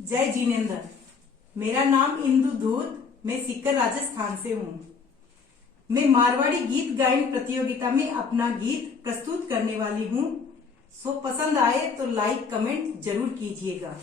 जय जिनेन्द्र। मेरा नाम इंदु दूत, मैं सीकर राजस्थान से हूँ। मैं मारवाड़ी गीत गायन प्रतियोगिता में अपना गीत प्रस्तुत करने वाली हूँ। सो पसंद आए तो लाइक कमेंट जरूर कीजिएगा।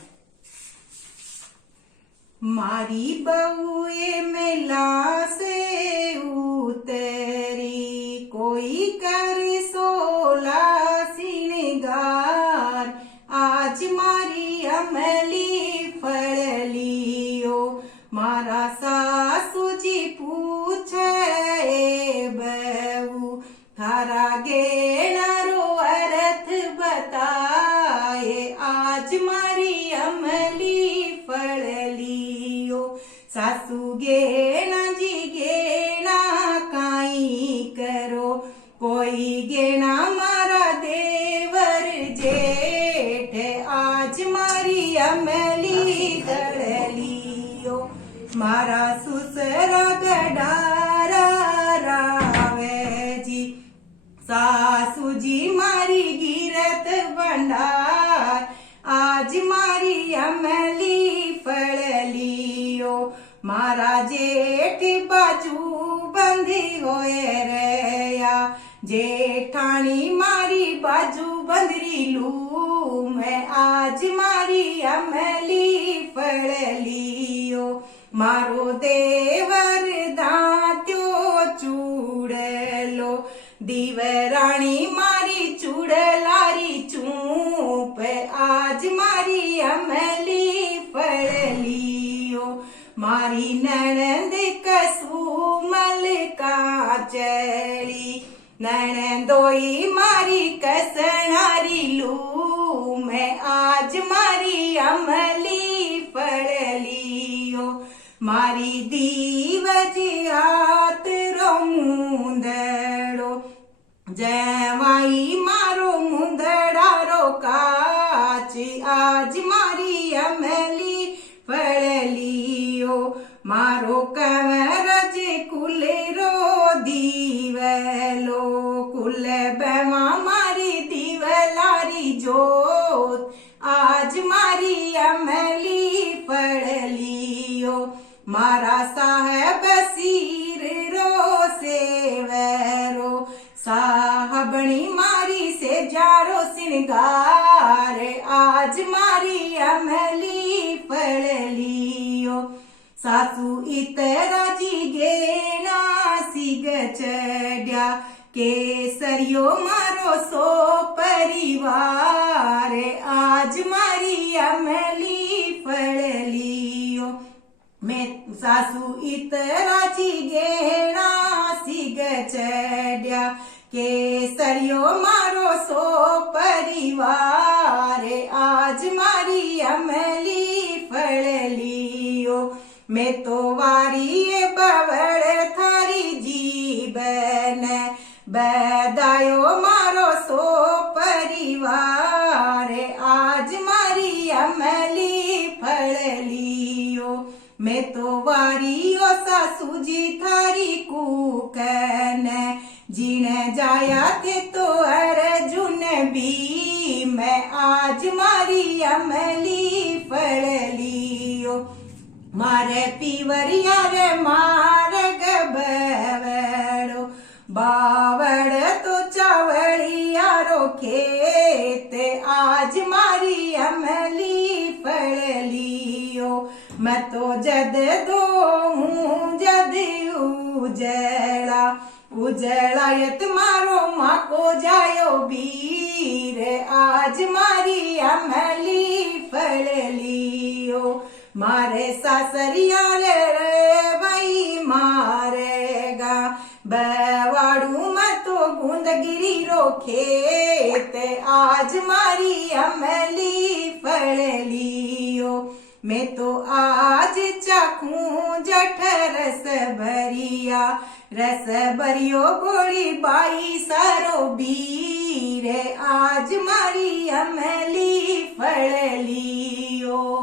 मारी बउए मेला से उतरी, कोई कर सोला सिंगार, आज मारी अमली फड़लियो, मारा सासू जी पूछे बहू, थारा गेणारो अर्थ बताए, आज मारी अमली फड़लियो, सासू गेणा जी गेणा काई करो, कोई गेणा मारा देवर जेठ, आज मारी अमली दड़लियो, मारा सुसरा गडारा रावे जी, सासू जी मारी गिरत भंडार, आज मारी अमली फड़लियो, मारा जेठ बाजू बंधी होए रया, जेठानी मारी बाजू बंदरी लू, मैं आज मारी अमली फड़लियो, मारो देवर दांत्यो चूड़लो, दीवराणी मारी चूड़लारी चूप, आज मारी अमली फड़लियो, मारी ननंद कसुमल का चली, ननंदोई मारी कसनारी लू, मैं आज मारी अमली फड़लियो, मारी दीवजी हाथ रो मुंदड़ो, जवाई मारो मुंदड़ा रो काच, आज मारी अमली फड़लियो, मारो कंवर जे कुले रो दीवलो, कुल बमा मारी दीवलारी जोत, आज मारी अमली फड़लियो, मारा साहब सीर रो सेवरो, साहबणी मारी से जारो सिंगार, आज मारी अमली फड़लियो, सासू इतरा जी गेना सिग चढ़िया, केसरियो मारो सो परिवार, आज मारी अमली फड़लियो, मैं सासू इतरा जी गेना सिग चढ़िया, केसरियो मारो सो परिवार, आज मारी अमली फड़लियो, मैं तो वारी बवड़ थारी जीवन, बदायो मारो सो परिवार, आज मारी अमली फड़लियो, मैं तो वारियो सासू जी थारी कुकन, जीण जाया थे तो अर्जुन भी, मैं आज मारी अमली फड़लियो, मारे पीवरिया रे मार्ग बवड़ो, बावड़ तो चावड़िया रो खेत, आज मारी अमली फड़लियो, मैं तो जद दो हूँ जद उजड़ा, उजड़ायत मारो माँ को जायो वीर, आज मारी अमली फड़लियो, मारे सासरिया रे भाई मारेगा, बवाड़ू में तो गूंदगिरी रो खेत, आज मारी अमली फड़लियो, मैं तो आज चाखूं जठ रस भरिया, रस भरियो गोड़ी बाई सारो बीर, आज मारी अमली फड़लियो।